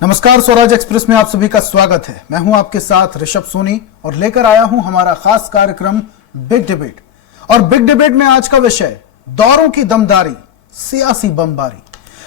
नमस्कार, स्वराज एक्सप्रेस में आप सभी का स्वागत है। मैं हूं आपके साथ ऋषभ सोनी और लेकर आया हूं हमारा खास कार्यक्रम बिग डिबेट। और बिग डिबेट में आज का विषय दौरों की दमदारी, सियासी बमबारी।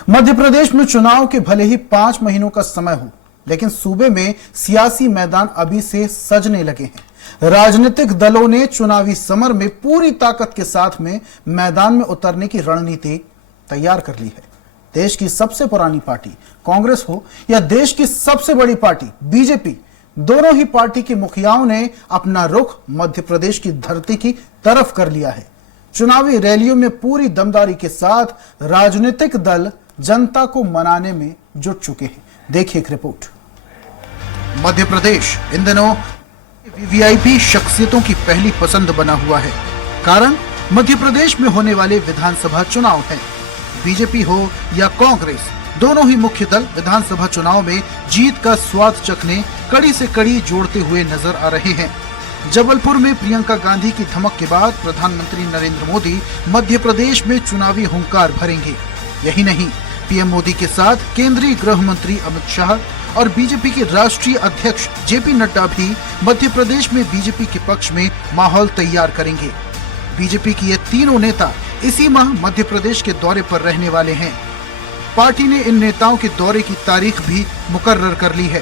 मध्य प्रदेश में चुनाव के भले ही 5 महीनों का समय हो, लेकिन सूबे में सियासी मैदान अभी से सजने लगे हैं। राजनीतिक दलों ने चुनावी समर में पूरी ताकत के साथ में मैदान में उतरने की रणनीति तैयार कर ली है। देश की सबसे पुरानी पार्टी कांग्रेस हो या देश की सबसे बड़ी पार्टी बीजेपी, दोनों ही पार्टी के मुखियाओं ने अपना रुख मध्य प्रदेश की धरती की तरफ कर लिया है। चुनावी रैलियों में पूरी दमदारी के साथ राजनीतिक दल जनता को मनाने में जुट चुके हैं। देखिए एक रिपोर्ट। मध्य प्रदेश इन दिनों वीवीआईपी शख्सियतों की पहली पसंद बना हुआ है। कारण मध्य प्रदेश में होने वाले विधानसभा चुनाव है। बीजेपी हो या कांग्रेस, दोनों ही मुख्य दल विधानसभा चुनाव में जीत का स्वाद चखने कड़ी से कड़ी जोड़ते हुए नजर आ रहे हैं। जबलपुर में प्रियंका गांधी की धमक के बाद प्रधानमंत्री नरेंद्र मोदी मध्य प्रदेश में चुनावी हुंकार भरेंगे। यही नहीं, पीएम मोदी के साथ केंद्रीय गृह मंत्री अमित शाह और बीजेपी के राष्ट्रीय अध्यक्ष जेपी नड्डा भी मध्य प्रदेश में बीजेपी के पक्ष में माहौल तैयार करेंगे। बीजेपी की ये तीनों नेता इसी माह मध्य प्रदेश के दौरे पर रहने वाले हैं। पार्टी ने इन नेताओं के दौरे की तारीख भी मुकर्रर कर ली है।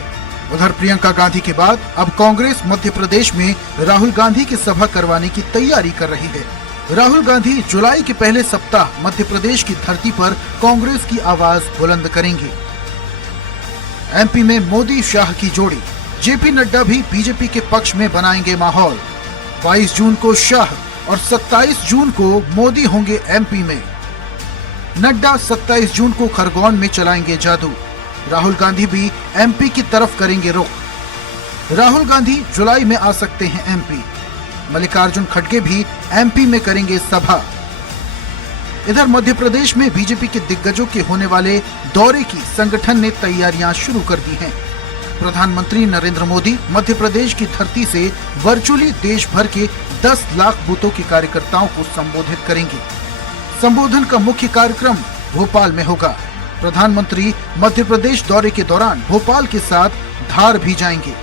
उधर प्रियंका गांधी के बाद अब कांग्रेस मध्य प्रदेश में राहुल गांधी की सभा करवाने की तैयारी कर रही है। राहुल गांधी जुलाई के पहले सप्ताह मध्य प्रदेश की धरती पर कांग्रेस की आवाज बुलंद करेंगे। एमपी में मोदी शाह की जोड़ी, जेपी नड्डा भी बीजेपी के पक्ष में बनाएंगे माहौल। 22 जून को शाह और 27 जून को मोदी होंगे एमपी में। नड्डा 27 जून को खरगोन में चलाएंगे जादू। राहुल गांधी भी एमपी की तरफ करेंगे रुख। राहुल गांधी जुलाई में आ सकते हैं एमपी। मल्लिकार्जुन खड़गे भी एमपी में करेंगे सभा। इधर मध्य प्रदेश में बीजेपी के दिग्गजों के होने वाले दौरे की संगठन ने तैयारियां शुरू कर दी हैं। प्रधानमंत्री नरेंद्र मोदी मध्य प्रदेश की धरती से वर्चुअली देश भर के 10 लाख बूथों के कार्यकर्ताओं को संबोधित करेंगे। संबोधन का मुख्य कार्यक्रम भोपाल में होगा। प्रधानमंत्री मध्य प्रदेश दौरे के दौरान भोपाल के साथ धार भी जाएंगे।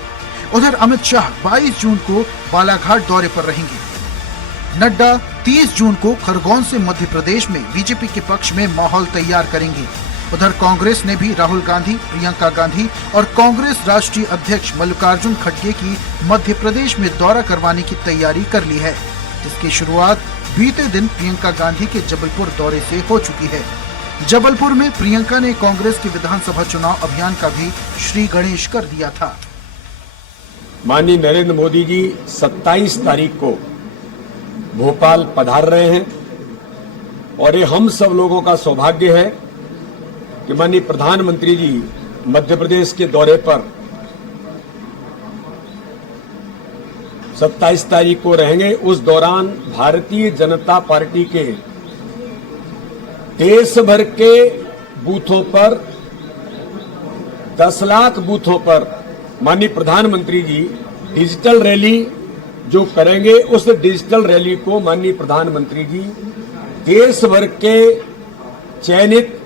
उधर अमित शाह 22 जून को बालाघाट दौरे पर रहेंगे। नड्डा 30 जून को खरगोन से मध्य प्रदेश में बीजेपी के पक्ष में माहौल तैयार करेंगे। उधर कांग्रेस ने भी राहुल गांधी, प्रियंका गांधी और कांग्रेस राष्ट्रीय अध्यक्ष मल्लिकार्जुन खड़गे की मध्य प्रदेश में दौरा करवाने की तैयारी कर ली है, जिसकी शुरुआत बीते दिन प्रियंका गांधी के जबलपुर दौरे से हो चुकी है। जबलपुर में प्रियंका ने कांग्रेस के विधानसभा चुनाव अभियान का भी श्री गणेश कर दिया था। माननीय नरेंद्र मोदी जी 27 तारीख को भोपाल पधार रहे हैं और ये हम सब लोगों का सौभाग्य है कि माननीय प्रधानमंत्री जी मध्य प्रदेश के दौरे पर 27 तारीख को रहेंगे। उस दौरान भारतीय जनता पार्टी के देश भर के बूथों पर 10 लाख बूथों पर माननीय प्रधानमंत्री जी डिजिटल रैली जो करेंगे, उस डिजिटल रैली को माननीय प्रधानमंत्री जी देश भर के चयनित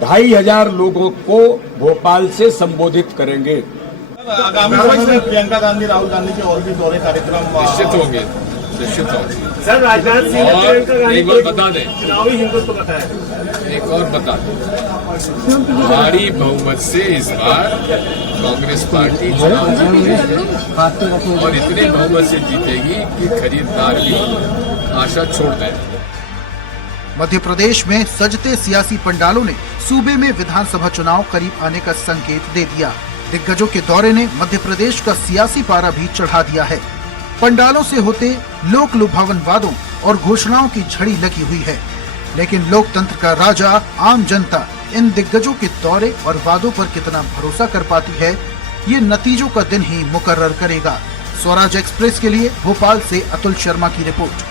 2500 लोगों को भोपाल से संबोधित करेंगे। आगामी समय में प्रियंका गांधी, राहुल गांधी के और भी दौरे कार्यक्रम निश्चित होंगे। सर, राजनाथ सिंह ने प्रियंका गांधी एक बार बता दें, चुनावी हिंदुत्व बताया। एक और बता दें, भारी बहुमत से इस बार कांग्रेस पार्टी चुनाव जीतेगी और इतने बहुमत से जीतेगी कि खरीदार भी आशा छोड़ दें। मध्य प्रदेश में सजते सियासी पंडालों ने सूबे में विधानसभा चुनाव करीब आने का संकेत दे दिया। दिग्गजों के दौरे ने मध्य प्रदेश का सियासी पारा भी चढ़ा दिया है। पंडालों से होते लोक लुभावन वादों और घोषणाओं की झड़ी लगी हुई है, लेकिन लोकतंत्र का राजा आम जनता इन दिग्गजों के दौरे और वादों पर कितना भरोसा कर पाती है, ये नतीजों का दिन ही मुकर्रर करेगा। स्वराज एक्सप्रेस के लिए भोपाल से अतुल शर्मा की रिपोर्ट।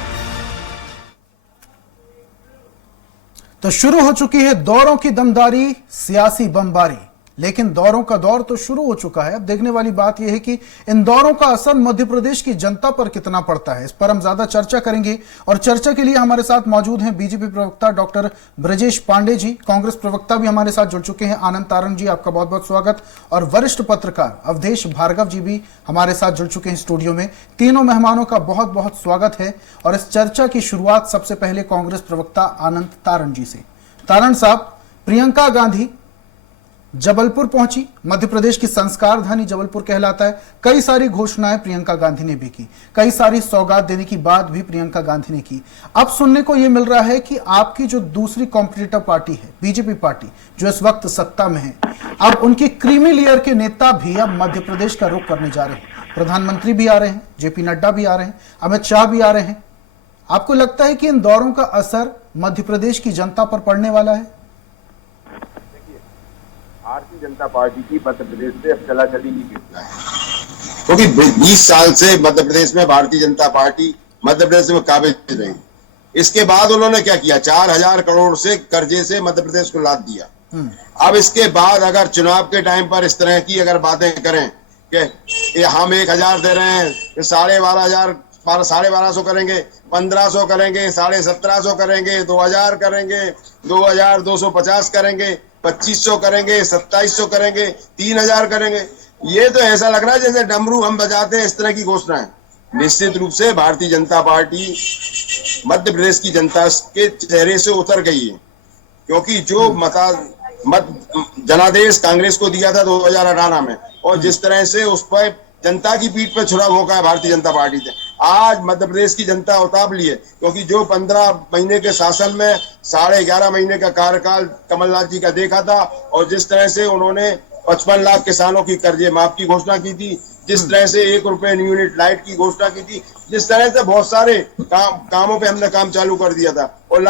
तो शुरू हो चुकी है दौरों की दमदारी, सियासी बमबारी, लेकिन दौरों का दौर तो शुरू हो चुका है। अब देखने वाली बात यह है कि इन दौरों का असर मध्य प्रदेश की जनता पर कितना पड़ता है। इस पर हम ज्यादा चर्चा करेंगे और चर्चा के लिए हमारे साथ मौजूद हैं बीजेपी प्रवक्ता डॉक्टर ब्रजेश पांडे जी, कांग्रेस प्रवक्ता भी हमारे साथ जुड़ चुके हैं आनंद तारंग जी, आपका बहुत बहुत स्वागत, और वरिष्ठ पत्रकार अवधेश भार्गव जी भी हमारे साथ जुड़ चुके हैं स्टूडियो में। तीनों मेहमानों का बहुत बहुत स्वागत है और इस चर्चा की शुरुआत सबसे पहले कांग्रेस प्रवक्ता आनंद तारंग जी से। तारंग साहब, प्रियंका गांधी जबलपुर पहुंची, मध्य प्रदेश की संस्कार धानी जबलपुर कहलाता है। कई सारी घोषणाएं प्रियंका गांधी ने भी की, कई सारी सौगात देने की बात भी प्रियंका गांधी ने की। अब सुनने को यह मिल रहा है कि आपकी जो दूसरी कॉम्पिटिटर पार्टी है बीजेपी पार्टी, जो इस वक्त सत्ता में है, अब उनकी क्रीमी लेयर के नेता भी अब मध्य प्रदेश का रुख करने जा रहे हैं। प्रधानमंत्री भी आ रहे हैं, जेपी नड्डा भी आ रहे हैं, अमित शाह भी आ रहे हैं। आपको लगता है कि इन दौरों का असर मध्य प्रदेश की जनता पर पड़ने वाला है? भारतीय जनता पार्टी की मध्य प्रदेश से अब चला चली नहीं गिरता है, क्योंकि 20 साल से मध्य प्रदेश में भारतीय जनता पार्टी मध्य प्रदेश में काबिज रही। इसके बाद उन्होंने क्या किया, 4000 करोड़ से कर्जे से मध्य प्रदेश को लाद दिया। अब इसके बाद अगर चुनाव के टाइम पर इस तरह की अगर बातें करें कि हम 1000 दे रहे हैं, 12,500 करेंगे, 1500 करेंगे, 1750 करेंगे, 2000 करेंगे, 2250 करेंगे, 2500 करेंगे, 2700 करेंगे, 3000 करेंगे, ये तो ऐसा लग रहा है जैसे डमरू हम बजाते हैं, इस तरह की घोषणाएं। निश्चित रूप से भारतीय जनता पार्टी मध्य प्रदेश की जनता के चेहरे से उतर गई है, क्योंकि जो जनादेश कांग्रेस को दिया था 2018 में, और जिस तरह से उस पर जनता की पीठ पर छुरा भोंका है भारतीय जनता पार्टी ने, आज मध्य प्रदेश की जनता उताव ली है। क्योंकि जो 15 महीने के शासन में 11.5 महीने का कार्यकाल कमलनाथ जी का देखा था, और जिस तरह से उन्होंने 55 लाख किसानों की कर्जे माफ की घोषणा की थी, जिस तरह से 1 रुपए यूनिट लाइट की घोषणा की थी, जिस तरह से बहुत सारे कामों पे हमने काम चालू कर दिया था, और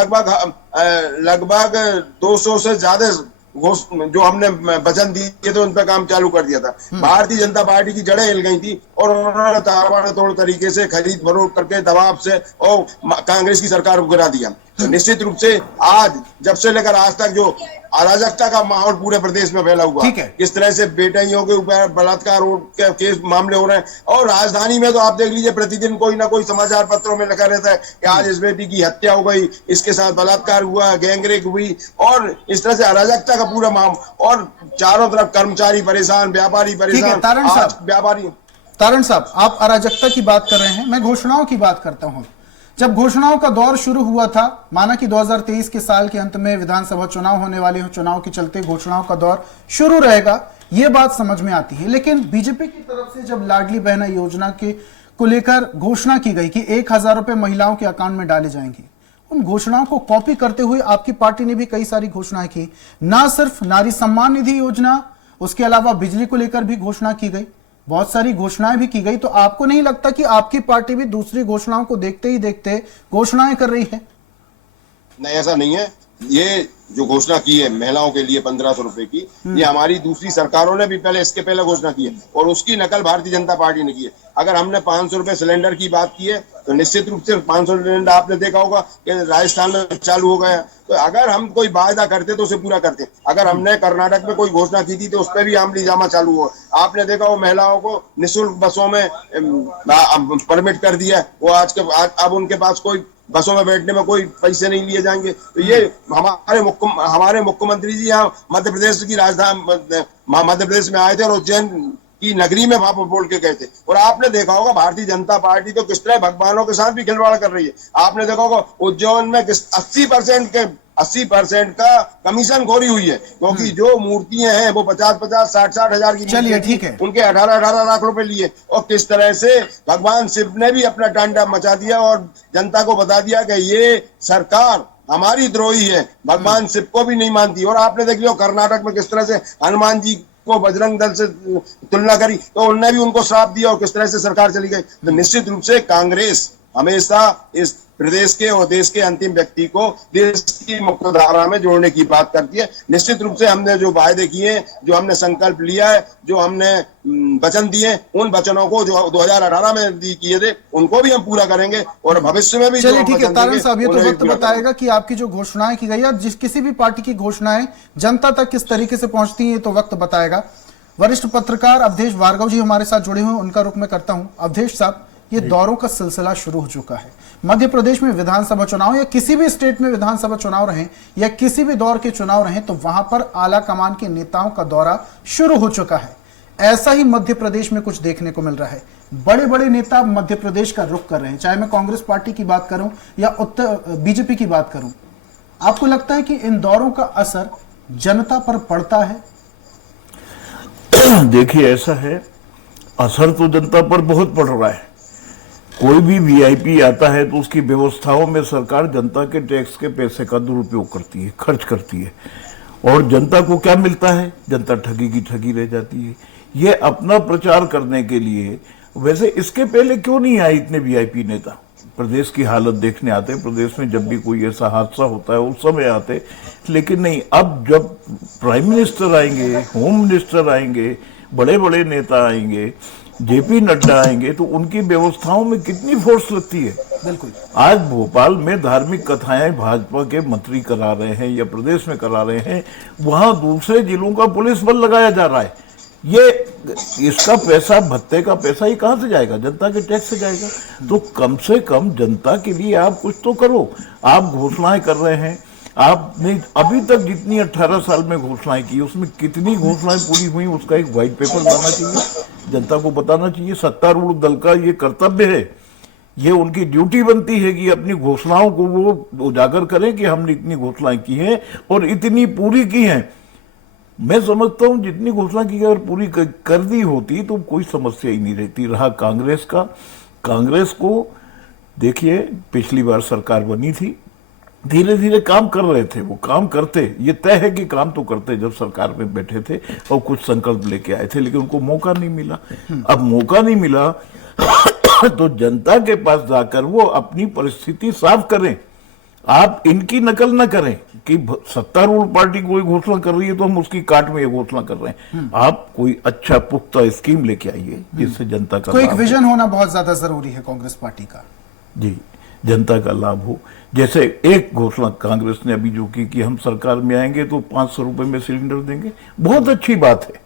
लगभग 200 से ज्यादा जो हमने वचन दिए थे उन पर काम चालू कर दिया था। भारतीय जनता पार्टी की जड़ें हिल गई थी और उन्होंने ताबड़तोड़ तरीके से खरीद फरोख्त करके दबाव से और कांग्रेस की सरकार को गिरा दिया। तो निश्चित रूप से आज जब से लेकर आज तक जो अराजकता का माहौल पूरे प्रदेश में फैला हुआ, किस तरह से बेटियों के ऊपर बलात्कार के केस मामले हो रहे हैं, और राजधानी में तो आप देख लीजिए प्रतिदिन कोई ना कोई समाचार पत्रों में लिखा रहता है कि आज इस बेटी की हत्या हो गई, इसके साथ बलात्कार हुआ, गैंगरेप हुई, और इस तरह से अराजकता का पूरा माहौल, और चारों तरफ कर्मचारी परेशान, व्यापारी परेशान। तारण साहब, आप अराजकता की बात कर रहे हैं, मैं घोषणाओं की बात करता हूं। जब घोषणाओं का दौर शुरू हुआ था, माना कि 2023 के साल के अंत में विधानसभा चुनाव होने वाले हैं, चुनाव के चलते घोषणाओं का दौर शुरू रहेगा, ये बात समझ में आती है। लेकिन बीजेपी की तरफ से जब लाडली बहना योजना को लेकर घोषणा की गई कि 1000 रुपए महिलाओं के अकाउंट में डाले जाएंगे, उन घोषणाओं को कॉपी करते हुए आपकी पार्टी ने भी कई सारी घोषणाएं की। ना सिर्फ नारी सम्मान निधि योजना, उसके अलावा बिजली को लेकर भी घोषणा की गई, बहुत सारी घोषणाएं भी की गई। तो आपको नहीं लगता कि आपकी पार्टी भी दूसरी घोषणाओं को देखते ही देखते घोषणाएं कर रही है? नहीं, ऐसा नहीं है। ये जो घोषणा की है महिलाओं के लिए 1500 रुपए की, ये हमारी दूसरी सरकारों ने भी इसके पहले घोषणा की है, और उसकी नकल भारतीय जनता पार्टी ने की है। अगर हमने 500 रुपए सिलेंडर की बात की है, तो निश्चित रूप से 500 सिलेंडर आपने देखा होगा कि राजस्थान में चालू हो गया। तो अगर हम कोई वायदा करते तो उसे पूरा करते। अगर हमने कर्नाटक में कोई घोषणा की थी तो उस पर भी अमली जामा चालू हुआ। आपने देखा वो महिलाओं को निःशुल्क बसों में परमिट कर दिया, वो अब उनके पास कोई बसों में बैठने में कोई पैसे नहीं लिए जाएंगे। तो ये हमारे मुख्यमंत्री जी यहाँ मध्य प्रदेश की राजधानी मध्य प्रदेश में आए थे और उज्जैन की नगरी में वहां पर बोल के गए थे। और आपने देखा होगा भारतीय जनता पार्टी तो किस तरह भगवानों के साथ भी खिलवाड़ कर रही है। आपने देखा होगा उज्जैन में 80% का कमीशन खोरी हुई है, क्योंकि जो मूर्तियां हैं वो 50-50, 60-60 हजार की, चलिए ठीक है, उनके 18-18 लाख रुपए लिए। और किस तरह से भगवान शिव ने भी अपना टांडा मचा दिया और जनता को बता दिया कि ये सरकार हमारी द्रोही है, भगवान शिव को भी नहीं मानती। और आपने देख लिया कर्नाटक में किस तरह से हनुमान जी को बजरंग दल से तुलना करी, तो उन्होंने भी उनको श्राप दिया और किस तरह से सरकार चली गई। तो निश्चित रूप से कांग्रेस हमेशा इस प्रदेश के और देश के अंतिम व्यक्ति को देश की मुख्य धारा में जोड़ने की बात करती है। निश्चित रूप से हमने जो वायदे किए, जो हमने संकल्प लिया है, जो हमने वचन दिए, उन वचनों को जो 2018 में किए थे उनको भी हम पूरा करेंगे और भविष्य में भी चलिए ठीक है तारण साहब, ये तो वक्त बताएगा कि आपकी जो घोषणाएं की गई है, जिस किसी भी पार्टी की घोषणाएं जनता तक किस तरीके से पहुंचती हैं, ये तो वक्त बताएगा। वरिष्ठ पत्रकार अवधेश भार्गव जी हमारे साथ जुड़े हुए हैं, उनका रुख मैं करता हूं। अवधेश साहब, ये दौरों का सिलसिला शुरू हो चुका है। मध्य प्रदेश में विधानसभा चुनाव या किसी भी स्टेट में विधानसभा चुनाव रहे या किसी भी दौर के चुनाव रहे, तो वहां पर आला कमान के नेताओं का दौरा शुरू हो चुका है। ऐसा ही मध्य प्रदेश में कुछ देखने को मिल रहा है। बड़े बड़े नेता मध्य प्रदेश का रुख कर रहे हैं, चाहे मैं कांग्रेस पार्टी की बात करूं या बीजेपी की बात करूं। आपको लगता है कि इन दौरों का असर जनता पर पड़ता है? देखिए, ऐसा है, असर तो जनता पर बहुत पड़ रहा है। कोई भी वीआईपी आता है तो उसकी व्यवस्थाओं में सरकार जनता के टैक्स के पैसे का दुरुपयोग करती है, खर्च करती है, और जनता को क्या मिलता है? जनता ठगी की ठगी रह जाती है। ये अपना प्रचार करने के लिए, वैसे इसके पहले क्यों नहीं आए इतने वीआईपी नेता? प्रदेश की हालत देखने आते, प्रदेश में जब भी कोई ऐसा हादसा होता है उस समय आते, लेकिन नहीं। अब जब प्राइम मिनिस्टर आएंगे, होम मिनिस्टर आएंगे, बड़े बड़े नेता आएंगे, जेपी नड्डा आएंगे, तो उनकी व्यवस्थाओं में कितनी फोर्स लगती है। बिल्कुल। आज भोपाल में धार्मिक कथाएं भाजपा के मंत्री करा रहे हैं या प्रदेश में करा रहे हैं, वहां दूसरे जिलों का पुलिस बल लगाया जा रहा है। ये इसका पैसा, भत्ते का पैसा, ये कहां से जाएगा? जनता के टैक्स से जाएगा। तो कम से कम जनता के लिए आप कुछ तो करो। आप घोषणाएं कर रहे हैं, आपने अभी तक जितनी 18 साल में घोषणाएं की, उसमें कितनी घोषणाएं पूरी हुई, उसका एक व्हाइट पेपर लाना चाहिए, जनता को बताना चाहिए। सत्तारूढ़ दल का ये कर्तव्य है, ये उनकी ड्यूटी बनती है कि अपनी घोषणाओं को वो उजागर करें कि हमने इतनी घोषणाएं की हैं और इतनी पूरी की हैं। मैं समझता हूं जितनी घोषणा की अगर पूरी कर दी होती तो कोई समस्या ही नहीं रहती। रहा कांग्रेस का, कांग्रेस को देखिए, पिछली बार सरकार बनी थी, धीरे धीरे काम कर रहे थे, वो काम करते, ये तय है कि काम तो करते जब सरकार में बैठे थे और कुछ संकल्प लेके आए थे, लेकिन उनको मौका नहीं मिला। अब मौका नहीं मिला तो जनता के पास जाकर वो अपनी परिस्थिति साफ करें। आप इनकी नकल न करें कि सत्तारूढ़ पार्टी कोई घोषणा कर रही है तो हम उसकी काट में ये घोषणा कर रहे हैं। आप कोई अच्छा पुख्ता स्कीम लेके आइए जिससे जनता का कोई एक विजन होना बहुत ज्यादा जरूरी है कांग्रेस पार्टी का। जी, जनता का लाभ हो। जैसे एक घोषणा कांग्रेस ने अभी जो की कि हम सरकार में आएंगे तो 500 रुपए में सिलेंडर देंगे, बहुत अच्छी बात है,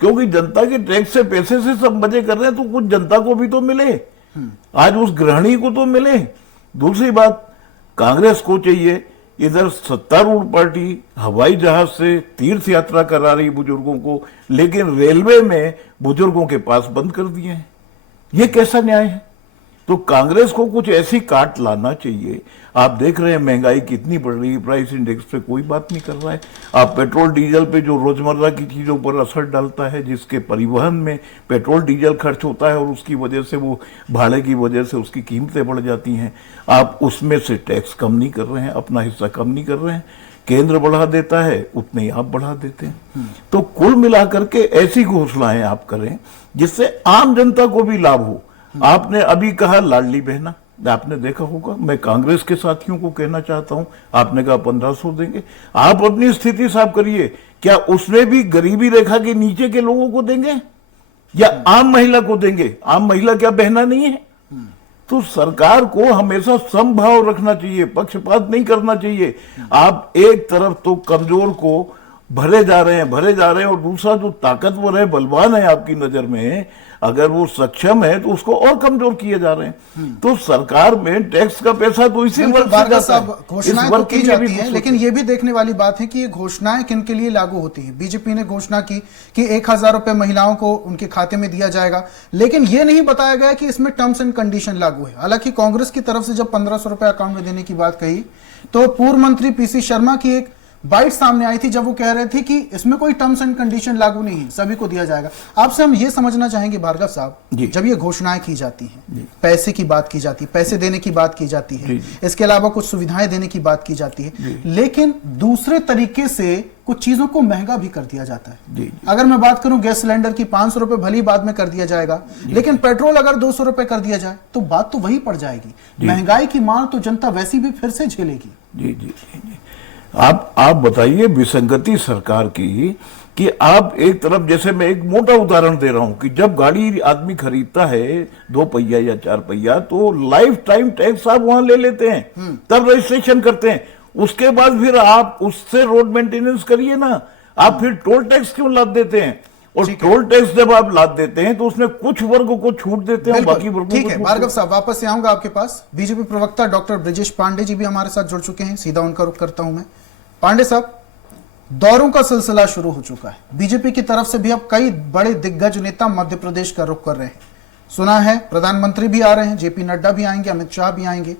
क्योंकि जनता के टैक्स से पैसे से सब मजे कर रहे हैं तो कुछ जनता को भी तो मिले, आज उस गृहिणी को तो मिले। दूसरी बात, कांग्रेस को चाहिए, इधर सत्तारूढ़ पार्टी हवाई जहाज से तीर्थ यात्रा करा रही बुजुर्गों को, लेकिन रेलवे में बुजुर्गों के पास बंद कर दिए हैं। ये कैसा न्याय है? तो कांग्रेस को कुछ ऐसी काट लाना चाहिए। आप देख रहे हैं महंगाई कितनी बढ़ रही है, प्राइस इंडेक्स पे कोई बात नहीं कर रहा है। आप पेट्रोल डीजल पे जो रोजमर्रा की चीजों पर असर डालता है, जिसके परिवहन में पेट्रोल डीजल खर्च होता है और उसकी वजह से वो भाड़े की वजह से उसकी कीमतें बढ़ जाती हैं, आप उसमें से टैक्स कम नहीं कर रहे हैं, अपना हिस्सा कम नहीं कर रहे हैं। केंद्र बढ़ा देता है, उतने ही आप बढ़ा देते हैं। तो कुल मिलाकर के ऐसी घोषणाएं आप करें जिससे आम जनता को भी लाभ हो। आपने अभी कहा लाडली बहना, आपने देखा होगा, मैं कांग्रेस के साथियों को कहना चाहता हूं, आपने कहा 1500 देंगे। आप अपनी स्थिति साफ करिए, क्या उसमें भी गरीबी रेखा के नीचे के लोगों को देंगे या आम महिला को देंगे? आम महिला क्या बहना नहीं है? तो सरकार को हमेशा समभाव रखना चाहिए, पक्षपात नहीं करना चाहिए। आप एक तरफ तो कमजोर को भरे जा रहे हैं और दूसरा जो ताकतवर है, बलवान है आपकी नजर में, अगर वो सक्षम है तो उसको और कमजोर किए जा रहे हैं। तो सरकार में टैक्स का पैसा तो इसी वर्ग से जाता है। घोषणाएं तो की जाती हैं, लेकिन ये भी देखने वाली बात है कि ये घोषणाएं किन के लिए लागू होती है। बीजेपी ने घोषणा की कि 1000 रुपए महिलाओं को उनके खाते में दिया जाएगा, लेकिन ये नहीं बताया गया कि इसमें टर्म्स एंड कंडीशन लागू है। हालांकि कांग्रेस की तरफ से जब 1500 रुपए अकाउंट में देने की बात कही तो पूर्व मंत्री पीसी शर्मा की एक बाइट सामने आई थी जब वो कह रहे थे कि इसमें कोई टर्म्स एंड कंडीशन लागू नहीं है, सभी को दिया जाएगा। आपसे हम ये समझना चाहेंगे भार्गव साहब, जब ये घोषणाएं की जाती हैं, पैसे की बात की जाती है, पैसे देने की बात की जाती है, इसके अलावा कुछ सुविधाएं देने की बात की जाती है, लेकिन दूसरे तरीके से कुछ चीजों को महंगा भी कर दिया जाता है। अगर मैं बात करूं गैस सिलेंडर की, 500 रुपए भली बाद में कर दिया जाएगा, लेकिन पेट्रोल अगर 200 रुपए कर दिया जाए तो बात तो वही पड़ जाएगी। महंगाई की मार तो जनता वैसी भी फिर से झेलेगी। जी जी जी, आप बताइए, विसंगति सरकार की कि आप एक तरफ, जैसे मैं एक मोटा उदाहरण दे रहा हूं कि जब गाड़ी आदमी खरीदता है 2 पहिया या 4 पहिया, तो लाइफ टाइम टैक्स आप वहां ले लेते हैं, तब रजिस्ट्रेशन करते हैं। उसके बाद फिर आप उससे रोड मेंटेनेंस करिए ना, आप फिर टोल टैक्स क्यों लाद देते हैं? और टोल टैक्स जब आप लाद देते हैं तो उसमें कुछ वर्ग को छूट देते हैं, बाकी वर्गों को ठीक है। छूट भार्गव साहब, वापस से आऊंगा आपके पास। बीजेपी प्रवक्ता डॉक्टर ब्रजेश पांडे जी भी हमारे साथ जुड़ चुके हैं, सीधा उनका रुख करता हूं मैं। पांडे साहब, दौरों का सिलसिला शुरू हो चुका है। बीजेपी की तरफ से भी अब कई बड़े दिग्गज नेता मध्य प्रदेश का रुख कर रहे हैं। सुना है प्रधानमंत्री भी आ रहे हैं, जेपी नड्डा भी आएंगे, अमित शाह भी आएंगे।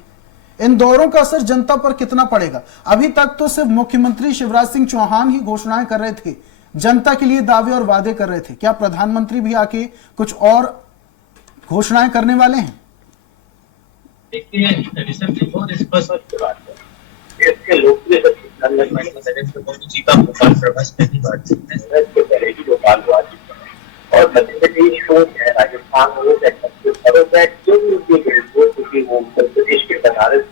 इन दौरों का असर जनता पर कितना पड़ेगा? अभी तक तो सिर्फ मुख्यमंत्री शिवराज सिंह चौहान ही घोषणाएं कर रहे थे, जनता के लिए दावे और वादे कर रहे थे। क्या प्रधानमंत्री भी आके कुछ और घोषणाएं करने वाले हैं? देखिए ऋषभ जी, बहुत स्पष्ट बात है। देश के लोकप्रिय जीता भोपाल प्रवास पहली बार इसके पहले की भोपाल हुआ और मध्य प्रदेश हो चाहे राजस्थान हो चाहे जो भी उनके हो, क्योंकि वो उत्तर प्रदेश के बनारस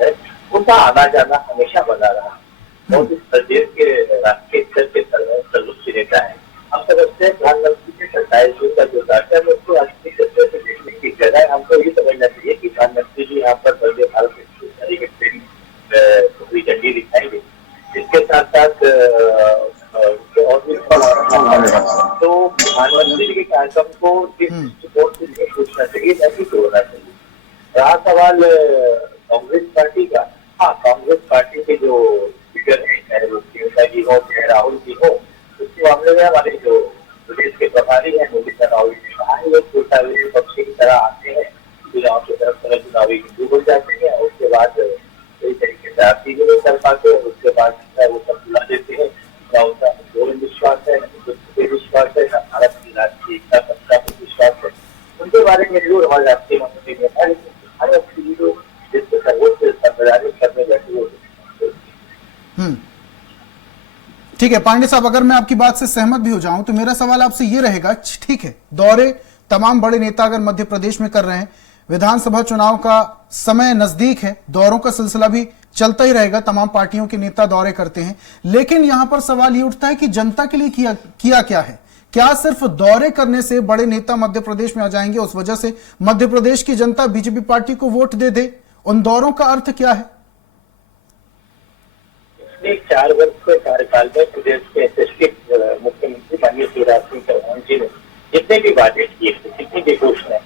है, उनका आना जाना हमेशा बना रहा और इस प्रदेश के राष्ट्रीय स्तर के सर्वोच्च नेता है। हम समझते हैं प्रधानमंत्री के 27 जून का जो डाटा है उसको राष्ट्रीय स्तर से देखने की जगह हमको ये समझना चाहिए कि प्रधानमंत्री जी यहाँ पर वंदे भारत ट्रेन पूरी झंडी दिखाएंगे। इसके साथ साथ और भी तो प्रधानमंत्री जी के कार्यक्रम को किस दृष्टिकोण से नहीं पूछना चाहिए, नहीं तोड़ना चाहिए। रहा सवाल कांग्रेस पार्टी का, हाँ, कांग्रेस पार्टी के जो लीडर है, चाहे वो प्रियंका जी हो चाहे राहुल जी हो, उसके मामले में हमारे जो प्रदेश के प्रभारी है मोदी राहुल जी कहा है, वो छोटा पक्ष की तरह आते हैं, चुनाव की तरफ चुनावी हिंदू बन जाते हैं, उसके बाद कई तरीके से आरती भी नहीं कर पाते और उसके बाद वो सब बुला देते हैं। ना उनका आंदोलन विश्वास है, विश्वास है, ना भारत की राष्ट्रीय एकता सत्ता पर विश्वास है। उनके बारे में जरूर हमारे राष्ट्रीय मंत्री ने कहा, लेकिन जिसके सर्वोच्च संवैधानिक पद में बैठे हुए। ठीक है पांडे साहब, अगर मैं आपकी बात से सहमत भी हो जाऊं तो मेरा सवाल आपसे ये रहेगा, ठीक है, दौरे तमाम बड़े नेता अगर मध्य प्रदेश में कर रहे हैं, विधानसभा चुनाव का समय नजदीक है, दौरों का सिलसिला भी चलता ही रहेगा, तमाम पार्टियों के नेता दौरे करते हैं, लेकिन यहां पर सवाल ये उठता है कि जनता के लिए किया क्या है? क्या सिर्फ दौरे करने से बड़े नेता मध्य प्रदेश में आ जाएंगे, उस वजह से मध्य प्रदेश की जनता बीजेपी पार्टी को वोट दे दे? उन दौरों का अर्थ क्या है? 4 वर्ष के कार्यकाल में प्रदेश के यशस्वी मुख्यमंत्री माननीय शिवराज सिंह चौहान जी ने जितने भी वादे किए थे, जितनी भी घोषणा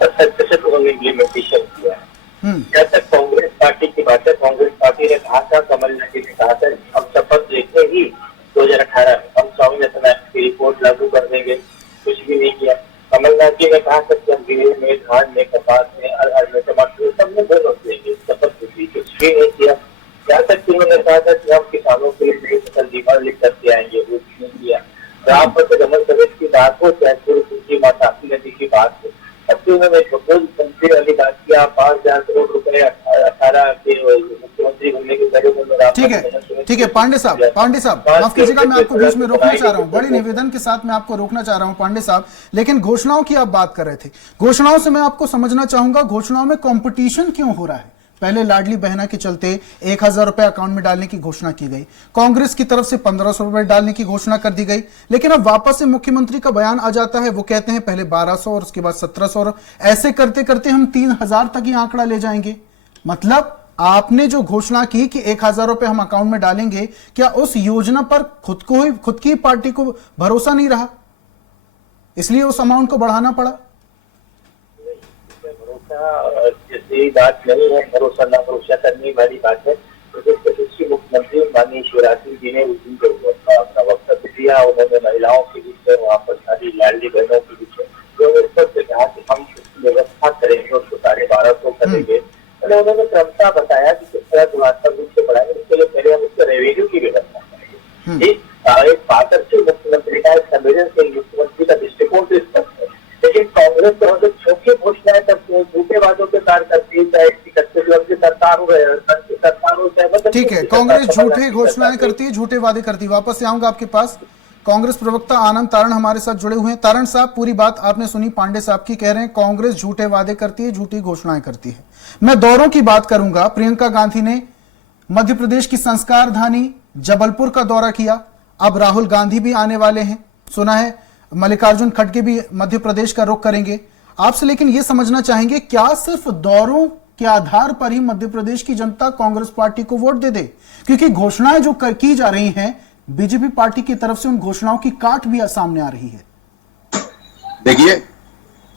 70% उन्होंने इम्प्लीमेंटेशन किया है। जब तक कांग्रेस पार्टी की बात है, कांग्रेस पार्टी ने कहा था, कमलनाथ जी ने कहा था, हम शपथ लेते ही 2018 में हम स्वामीनाथन एक्ट की रिपोर्ट लागू कर देंगे, कुछ भी नहीं किया। कमलनाथ जी ने कहा था कि हम गेहूं में, धान में, कपास में, अरहर में, टमाटर सब में बोनस देंगे, शपथ ली, कुछ भी नहीं किया। यहाँ तक कि उन्होंने कहा था कि हम किसानों के लिए नई फसल बीमा लिख करके आएंगे, वो भी नहीं किया। जहाँ पर कमल प्रदेश की बात हो, चाहे पूर्व माँ ताप्ती नदी की बात हो, तब भी उन्होंने मंत्री वाली बात किया। 5,000 करोड़ रुपए 18 के मुख्यमंत्री बनने के पहले। ठीक है पांडे साहब माफ कीजिएगा, मैं आपको बीच में रोकना चाह रहा हूँ, बड़े निवेदन के साथ मैं आपको रोकना चाह रहा हूँ पांडे साहब, लेकिन घोषणाओं की आप बात कर रहे थे, घोषणाओं से मैं आपको समझना चाहूंगा, घोषणाओं में कंपटीशन क्यों हो रहा है? पहले लाडली बहना के चलते 1,000 रुपए अकाउंट में डालने की घोषणा की गई, कांग्रेस की तरफ से 1,500 रुपए डालने की घोषणा कर दी गई, लेकिन अब वापस से मुख्यमंत्री का बयान आ जाता है, वो कहते हैं पहले 1,200 और उसके बाद 1,700, ऐसे करते करते हम 3,000 तक ही आंकड़ा ले जाएंगे। मतलब आपने जो घोषणा की कि 1,000 रुपए हम अकाउंट में डालेंगे, क्या उस योजना पर खुद की पार्टी को भरोसा नहीं रहा, इसलिए उस अमाउंट को बढ़ाना पड़ा? जैसी बात नहीं है, भरोसा ना भरोसा करने वाली बात है। प्रदेश के कृषि मुख्यमंत्री माननीय शिवराज सिंह जी ने उस दिन अपना वक्तव्य दिया, उन्होंने महिलाओं के बीच में, वहाँ पर सारी लाडली बहनों के बीच में उन्होंने कहा कि हम व्यवस्था करेंगे, उसको 1250 करेंगे। उन्होंने क्रमशः बताया कि किस तरह गुणात्मक रूप से बढ़ाएंगे, उसके लिए पहले हम उसके रेवेन्यू की व्यवस्था करेंगे। एक पारदर्शी मुख्यमंत्री का, एक संवेदनशील मुख्यमंत्री का दृष्टिकोण तो स्पष्ट है, लेकिन कांग्रेस तो हम छोटी घोषणाएं करती है, झूठे वादों के कार्य करती है, चाहे सरकार हो चाहे। ठीक है, कांग्रेस झूठे घोषणाएं करती है, झूठे वादे करती है। वापस से आऊंगा आपके पास, कांग्रेस प्रवक्ता आनंद तारण हमारे साथ जुड़े हुए हैं। तारण साहब, पूरी बात आपने सुनी, पांडे साहब की, कह रहे हैं कांग्रेस झूठे वादे करती है, झूठी घोषणाएं करती है। मैं दौरों की बात करूंगा। प्रियंका गांधी ने मध्य प्रदेश की संस्कार धानी जबलपुर का दौरा किया, अब राहुल गांधी भी आने वाले हैं, सुना है मल्लिकार्जुन खड़गे भी मध्य प्रदेश का रुख करेंगे आपसे। लेकिन यह समझना चाहेंगे, क्या सिर्फ दौरों के आधार पर ही मध्य प्रदेश की जनता कांग्रेस पार्टी को वोट दे दे? क्योंकि घोषणाएं जो की जा रही हैं बीजेपी पार्टी की तरफ से, उन घोषणाओं की काट भी सामने आ रही है। देखिए,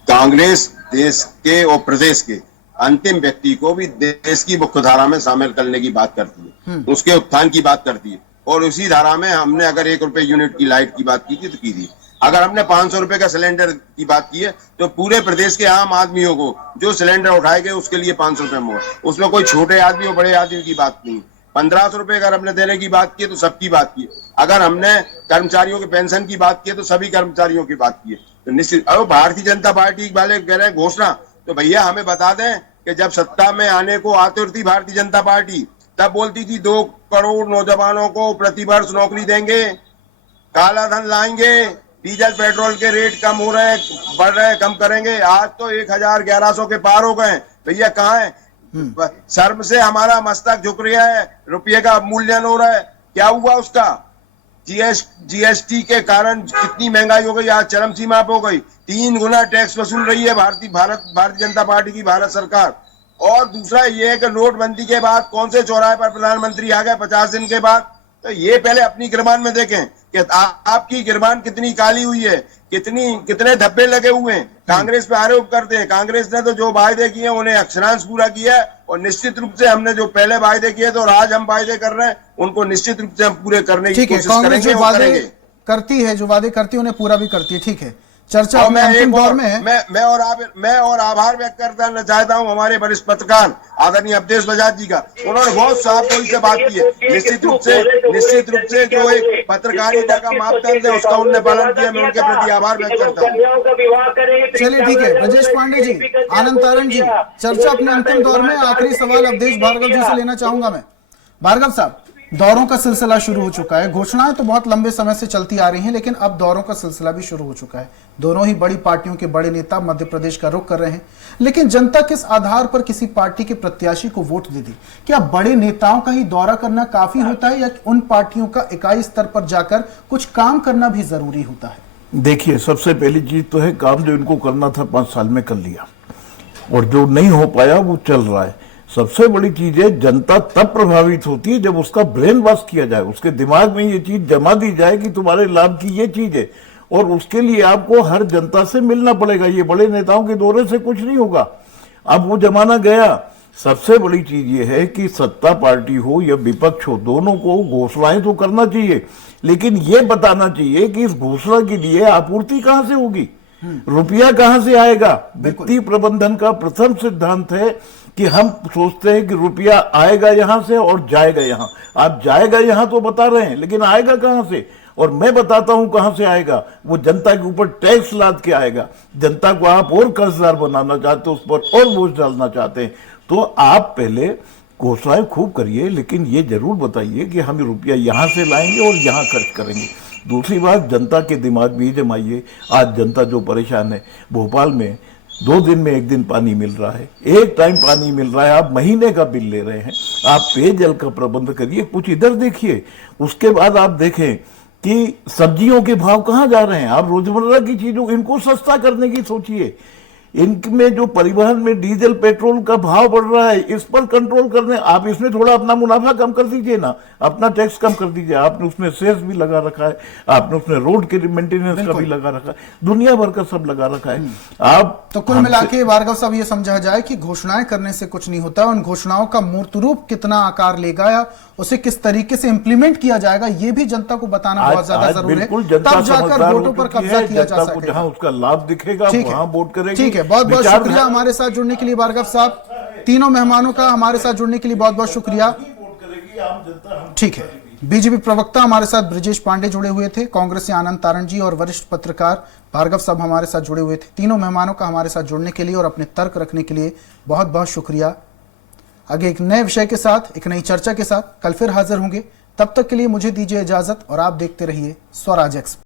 कांग्रेस देश के और प्रदेश के अंतिम व्यक्ति को भी देश की मुख्यधारा में शामिल करने की बात करती है, उसके उत्थान की बात करती है। और उसी धारा में हमने अगर 1 रुपए यूनिट की लाइट की बात की थी तो की थी। अगर हमने 500 रुपए का सिलेंडर की बात की है तो पूरे प्रदेश के आम आदमियों को जो सिलेंडर उठाएंगे उसके लिए 500 रुपए मोड़, उसमें कोई छोटे आदमी और बड़े आदमी की बात नहीं। 1500 रुपए अगर हमने देने की बात की है तो सबकी बात की है। अगर हमने कर्मचारियों के पेंशन की बात की है तो सभी कर्मचारियों की बात की है। तो निश्चित अब भारतीय जनता पार्टी वाले कह रहे हैं घोषणा, तो भैया हमें बता दें कि जब सत्ता में आने को आतुर थी भारतीय जनता पार्टी, तब बोलती थी 2 करोड़ नौजवानों को प्रतिवर्ष नौकरी देंगे, काला धन लाएंगे, डीजल पेट्रोल के रेट कम हो रहे हैं, बढ़ रहे हैं, कम करेंगे। आज तो 1100 के पार हो गए। भैया कहाँ है? शर्म से हमारा मस्तक झुक रहा है, रुपये का मूल्यन हो रहा है। क्या हुआ उसका? जीएसटी के कारण कितनी महंगाई हो गई, आज चरम सीमा पे हो गई। 3 गुना टैक्स वसूल रही है भारतीय जनता पार्टी की भारत सरकार। और दूसरा ये है कि नोटबंदी के बाद कौन से चौराहे पर प्रधानमंत्री आ गए 50 दिन के बाद। तो ये पहले अपनी गिरबान में देखें कि आपकी गिरबान कितनी काली हुई है, कितने धब्बे लगे हुए हैं। कांग्रेस पे आरोप करते हैं, कांग्रेस ने तो जो वायदे किए उन्हें अक्षरांश पूरा किया है। और निश्चित रूप से हमने जो पहले वायदे किए थे और आज हम वायदे कर रहे हैं उनको निश्चित रूप से हम पूरे करने की कोशिश करेंगे। जो वादे करती है, उन्हें पूरा भी करती है। ठीक है, चर्चा मैं अंतिम दौर में है। मैं और आभार व्यक्त करना चाहता हूं हमारे वरिष्ठ पत्रकार आदरणीय अवधेश बजाज जी का। उन्होंने बहुत साफ तौर से बात की है। निश्चित रूप से जो एक पत्रकारिता का मापदंड है उसका उन्होंने पालन किया। मैं उनके प्रति आभार व्यक्त करता हूँ। चलिए ठीक है, ब्रजेश पांडे जी, आनंद तारण जी, चर्चा अपने अंतिम दौर में। आखिरी सवाल अवधेश भार्गव जी से लेना चाहूंगा मैं। भार्गव साहब, दौरों का सिलसिला शुरू हो चुका है। घोषणाएं तो बहुत लंबे समय से चलती आ रही हैं, लेकिन अब दौरों का सिलसिला भी शुरू हो चुका है। दोनों ही बड़ी पार्टियों के बड़े नेता मध्य प्रदेश का रुख कर रहे हैं। लेकिन जनता किस आधार पर किसी पार्टी के प्रत्याशी को वोट दे दी? क्या बड़े नेताओं का ही दौरा करना काफी होता है या उन पार्टियों का इकाई स्तर पर जाकर कुछ काम करना भी जरूरी होता है? देखिए, सबसे पहली चीज तो है काम जो इनको करना था 5 साल में कर लिया, और जो नहीं हो पाया वो चल रहा है। सबसे बड़ी चीज है, जनता तब प्रभावित होती है जब उसका ब्रेन वॉश किया जाए, उसके दिमाग में ये चीज जमा दी जाए कि तुम्हारे लाभ की ये चीज है, और उसके लिए आपको हर जनता से मिलना पड़ेगा। ये बड़े नेताओं के दौरे से कुछ नहीं होगा। अब वो जमाना गया। सबसे बड़ी चीज ये है कि सत्ता पार्टी हो या विपक्ष हो, दोनों को घोषणाएं तो करना चाहिए, लेकिन ये बताना चाहिए कि इस घोषणा के लिए आपूर्ति कहां से होगी, रुपया कहां से आएगा। वित्तीय प्रबंधन का प्रथम सिद्धांत है कि हम सोचते हैं कि रुपया आएगा यहां से और जाएगा यहां। आप जाएगा यहां तो बता रहे हैं, लेकिन आएगा कहां से? और मैं बताता हूं कहां से आएगा। वो जनता के ऊपर टैक्स लाद के आएगा। जनता को आप और कर्जदार बनाना चाहते हो, उस पर और बोझ डालना चाहते हैं, तो आप पहले घोषणाएं खूब करिए, लेकिन ये जरूर बताइए कि हम रुपया यहां से लाएंगे और यहां खर्च करेंगे। दूसरी बात, जनता के दिमाग में जमाइए। आज जनता जो परेशान है, भोपाल में 2 दिन में 1 दिन पानी मिल रहा है, एक टाइम पानी मिल रहा है, आप महीने का बिल ले रहे हैं। आप पेयजल का प्रबंध करिए, कुछ इधर देखिए। उसके बाद आप देखें कि सब्जियों के भाव कहां जा रहे हैं। आप रोजमर्रा की चीजों इनको सस्ता करने की सोचिए। इनमें जो परिवहन में डीजल पेट्रोल का भाव बढ़ रहा है, इस पर कंट्रोल करने, आप इसमें थोड़ा अपना मुनाफा कम कर दीजिए ना, अपना टैक्स कम कर दीजिए। आपने उसमें सेस भी लगा रखा है, आपने उसमें रोड के मेंटेनेंस का भी लगा रखा है, दुनिया भर का सब लगा रखा है। आप तो कुल मिला के भार्गव साहब ये समझा जाए कि घोषणाएं करने से कुछ नहीं होता, उन घोषणाओं का मूर्त रूप कितना आकार लेगा या उसे किस तरीके से इंप्लीमेंट किया जाएगा, ये भी जनता को बताना बहुत ज्यादा जरूरी है। तब जाकर वोटों पर कब्जा किया जा सकेगा। जहां उसका लाभ दिखेगा वहां वोट करेंगे। ठीक है, बहुत बहुत शुक्रिया हमारे साथ जुड़ने के लिए भार्गव साहब। तीनों मेहमानों का हमारे साथ जुड़ने के लिए बहुत बहुत शुक्रिया। ठीक है, बीजेपी प्रवक्ता हमारे साथ ब्रजेश पांडे जुड़े हुए थे, कांग्रेस से आनंद तारण जी और वरिष्ठ पत्रकार भार्गव साहब हमारे साथ जुड़े हुए थे। तीनों मेहमानों का हमारे साथ जुड़ने के लिए और अपने तर्क रखने के लिए बहुत बहुत शुक्रिया। आगे एक नए विषय के साथ, एक नई चर्चा के साथ कल फिर हाजिर होंगे। तब तक के लिए मुझे दीजिए इजाजत और आप देखते रहिए स्वराज एक्सप्रेस।